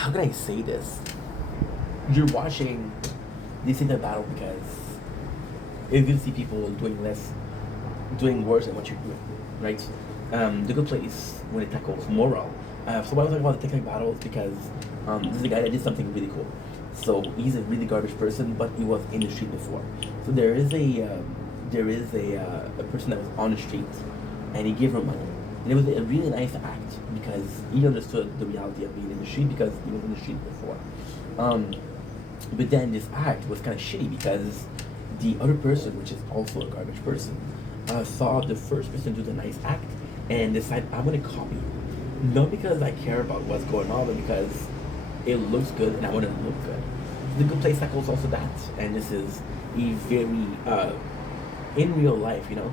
how can I say this? You're watching this in the battle because if you see people doing less, doing worse than what you're doing, right? The good place when it tackles moral. So why I was talking about the technical battles because this is a guy that did something really cool. So he's a really garbage person, but he was in the street before. So there is a person that was on the street, and he gave her money, and it was a really nice act because he understood the reality of being in the street because he was in the street before. Um, but then this act was kind of shitty because the other person, which is also a garbage person, saw the first person do the nice act and decided I'm gonna copy. Not because I care about what's going on, but because it looks good and I want to look good. The good place tackles also that, and this is a very in real life, you know.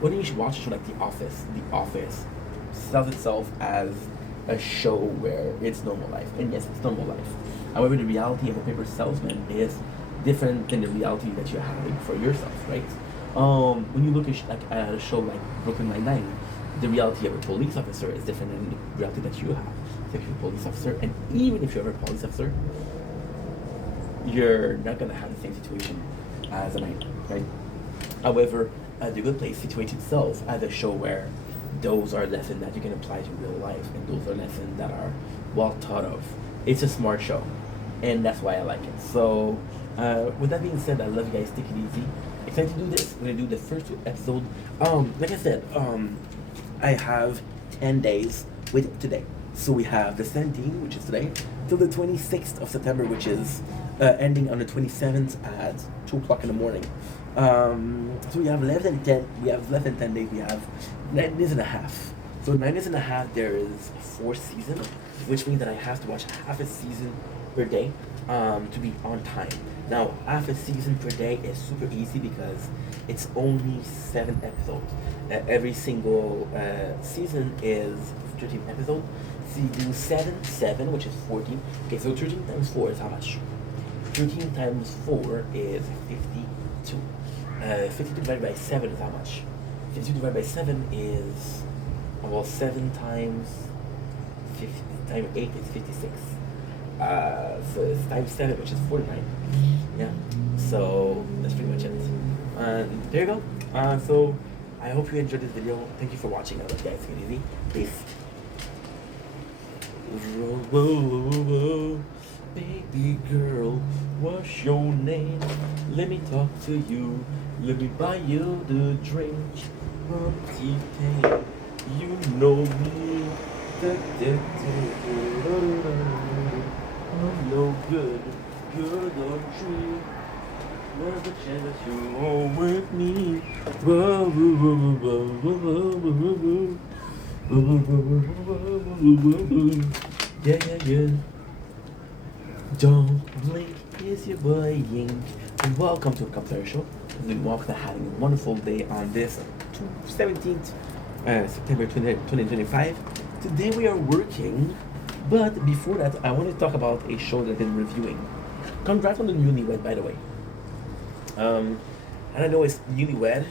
When you should watch a show like The Office, The Office sells itself as a show where it's normal life, and yes, it's normal life. However, the reality of a paper salesman is different than the reality that you're having for yourself, right? When you look at like at a show like Brooklyn Nine-Nine, the reality of a police officer is different than the reality that you have. So if you're a police officer, and even if you're a police officer, you're not gonna have the same situation as a knight, right? However, the Good Place situates itself as a show where those are lessons that you can apply to real life, and those are lessons that are well thought of. It's a smart show, and that's why I like it. So, with that being said, I love you guys. Take it easy. Excited to do this. We're gonna do the first two episodes. Like I said, I have 10 days with today. So we have the 17th, which is today, till the 26th of September, which is ending on the 27th at 2 o'clock in the morning. So we have less than 10. We have less than 10 days. We have 9 days and a half. So 9 days and a half. There is 4 seasons, which means that I have to watch half a season per day to be on time. Now, half a season per day is super easy because it's only 7 episodes. Every single season is 13 episodes. So you do 7, which is 14. Okay, so 13 times 4 is how much? 13 times 4 is 52. 52 divided by 7 is how much? 52 divided by 7 is, well, 7 times 50 times 8 is 56. So it's times 7, which is 49. Yeah, so that's pretty much it. And there you go. So I hope you enjoyed this video. Thank you for watching. I love you guys. Take it easy. Peace. Whoa, whoa, whoa, whoa. Baby girl, what's your name? Let me talk to you. Let me buy you the drink. T-Pain, you know me. I'm no good, you're the tree. Where's the chance that you are with me? Whoa, whoa, whoa, whoa, whoa, whoa, whoa, whoa. Yeah, yeah, yeah. Don't blink, it's your boy Yink. And welcome to a Computer Show. We hope that having a wonderful day on this 17th September 2025. Today we are working, but before that, I want to talk about a show that I've been reviewing. Congrats on the Newlywed, by the way. And I know it's Newlywed.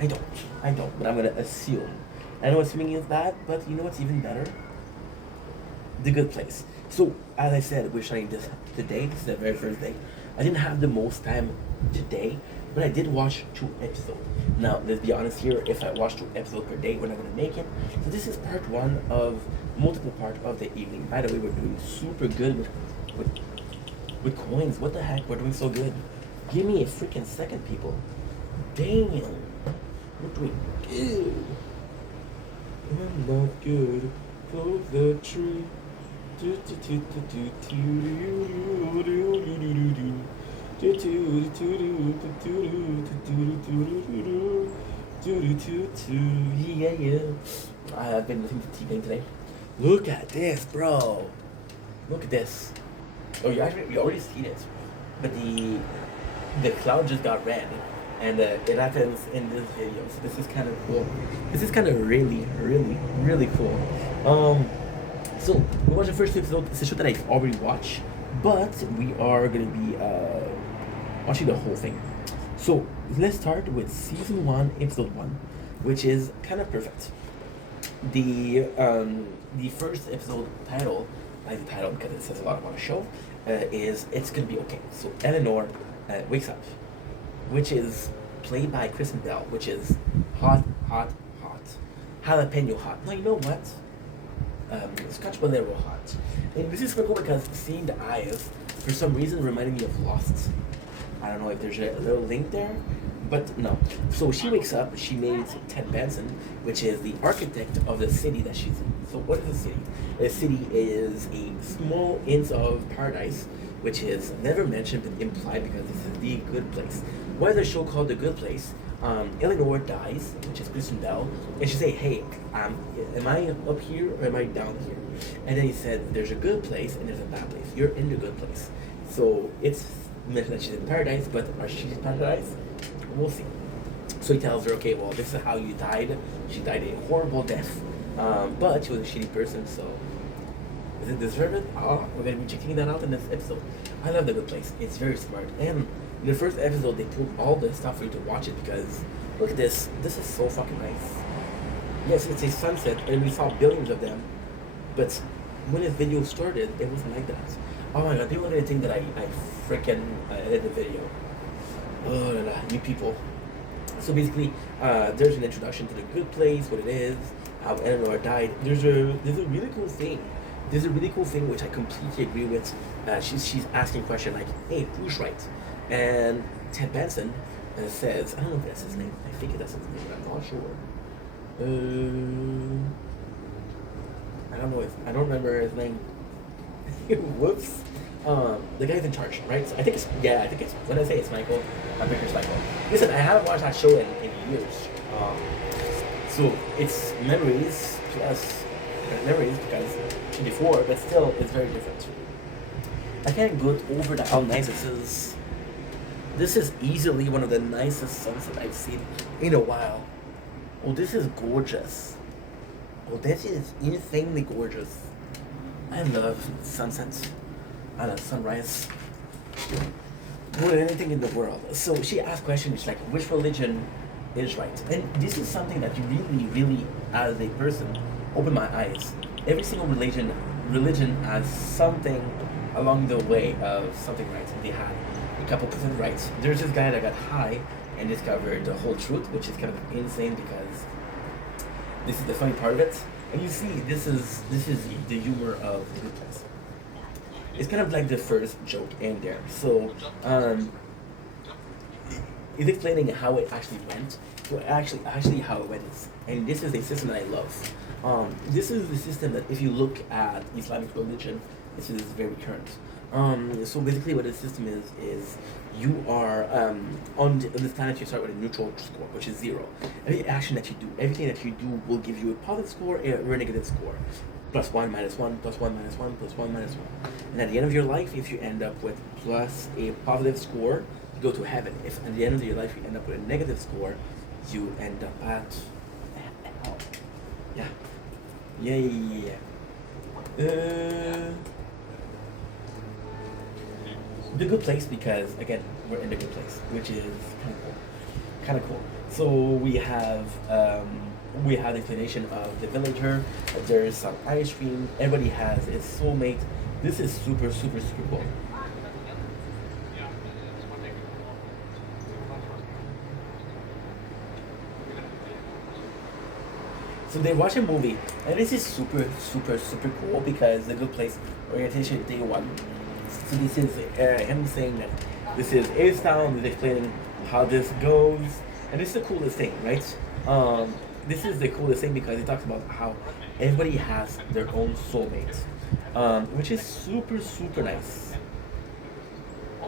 I don't, but I'm gonna assume. I know assuming is bad, but you know what's even better? The Good Place. So, as I said, we're starting this today. This is the very first day. I didn't have the most time today, but I did watch 2 episodes. Now, let's be honest here. If I watch 2 episodes per day, we're not gonna make it. So this is part 1 of multiple part of the evening. By the way, we're doing super good with coins. What the heck? We're doing so good. Give me a freaking second, people. Damn. We're doing good. I'm not good. Close the tree. Yeah, yeah. I've been listening to T-Pain today. Look at this, bro. Look at this. Oh, you already seen it, but the cloud just got red, and it happens in this video. So this is kind of cool. This is kind of really, really, really cool. So we watched the first 2 episodes. It's a show that I've already watched, but we are gonna be watching the whole thing. So let's start with season 1, episode 1, which is kind of perfect. The first episode title, I like the title because it says a lot about the show, is It's Gonna Be Okay. So Eleanor wakes up, which is played by Kristen Bell, which is hot, hot, hot. Jalapeno hot. No, you know what? Scotch Bolero hot. And this is so cool because seeing the eyes, for some reason, reminded me of Lost. I don't know if there's a little link there, but no. So she wakes up, she meets Ted Benson, which is the architect of the city that she's in. So what is a city? A city is a small inch of paradise, which is never mentioned but implied because this is the good place. Why is the show called The Good Place? Eleanor dies, which is Kristen Bell, and she say, "Hey, am I up here or am I down here?" And then he said, "There's a good place and there's a bad place. You're in the good place." So it's mentioned that she's in paradise, but are she in paradise? We'll see. So he tells her, "Okay, well, this is how you died. She died a horrible death, but she was a shitty person, so does it deserve it?" Oh, we're gonna be checking that out in this episode. I love The Good Place. It's very smart. And in the first episode, they put all the stuff for you to watch it because look at this. This is so fucking nice. Yes, it's a sunset, and we saw billions of them. But when this video started, it wasn't like that. Oh my god, people are gonna think that I freaking edited the video. Oh la la, you people. So basically, there's an introduction to The Good Place, what it is, how Eleanor died. There's a really cool thing. There's a really cool thing which I completely agree with. She's asking a question like, "Hey, who's right?" And Ted Benson says, I don't know if that's his name. I think that's his name, but I'm not sure. I don't know if I don't remember his name. Whoops. The guy's in charge, right? So I think it's when I say it's Michael, I'm pretty sure it's Michael. Listen, I haven't watched that show in years. So it's memories plus memories because before, but still it's very different. I can't go over how nice this is. This is easily one of the nicest sunsets I've seen in a while. Oh, this is gorgeous. Oh, this is insanely gorgeous. I love sunsets. I love sunrise. More than anything in the world. So she asked questions like, which religion is right? And this is something that you really, really, as a person, open my eyes. Every single religion has something along the way of something right. They had a couple percent right. There's this guy that got high and discovered the whole truth, which is kind of insane because this is the funny part of it. And you see, this is the humor of The Good Place. It's kind of like the first joke in there. So, it's explaining how it actually went. So actually how it went. And this is a system that I love. This is the system that if you look at Islamic religion, this is very current. So basically what the system is you are on this planet you start with a neutral score, which is 0. Every action that you do, everything that you do will give you a positive score or a negative score. +1, -1, +1, -1, +1, -1. And at the end of your life, if you end up with plus a positive score, you go to heaven. If at the end of your life you end up with a negative score, you end up at hell. Yeah. Yeah. The Good Place because again we're in the good place, which is kind of cool. So we have the explanation of the villager. There's some ice cream. Everybody has its soulmate. This is super super super cool. So they watch a movie, and this is super super super cool because The Good Place orientation day 1. So this is him saying that this is A-Town, he's explaining how this goes, and this is the coolest thing, right? This is the coolest thing because it talks about how everybody has their own soulmate, which is super, super nice.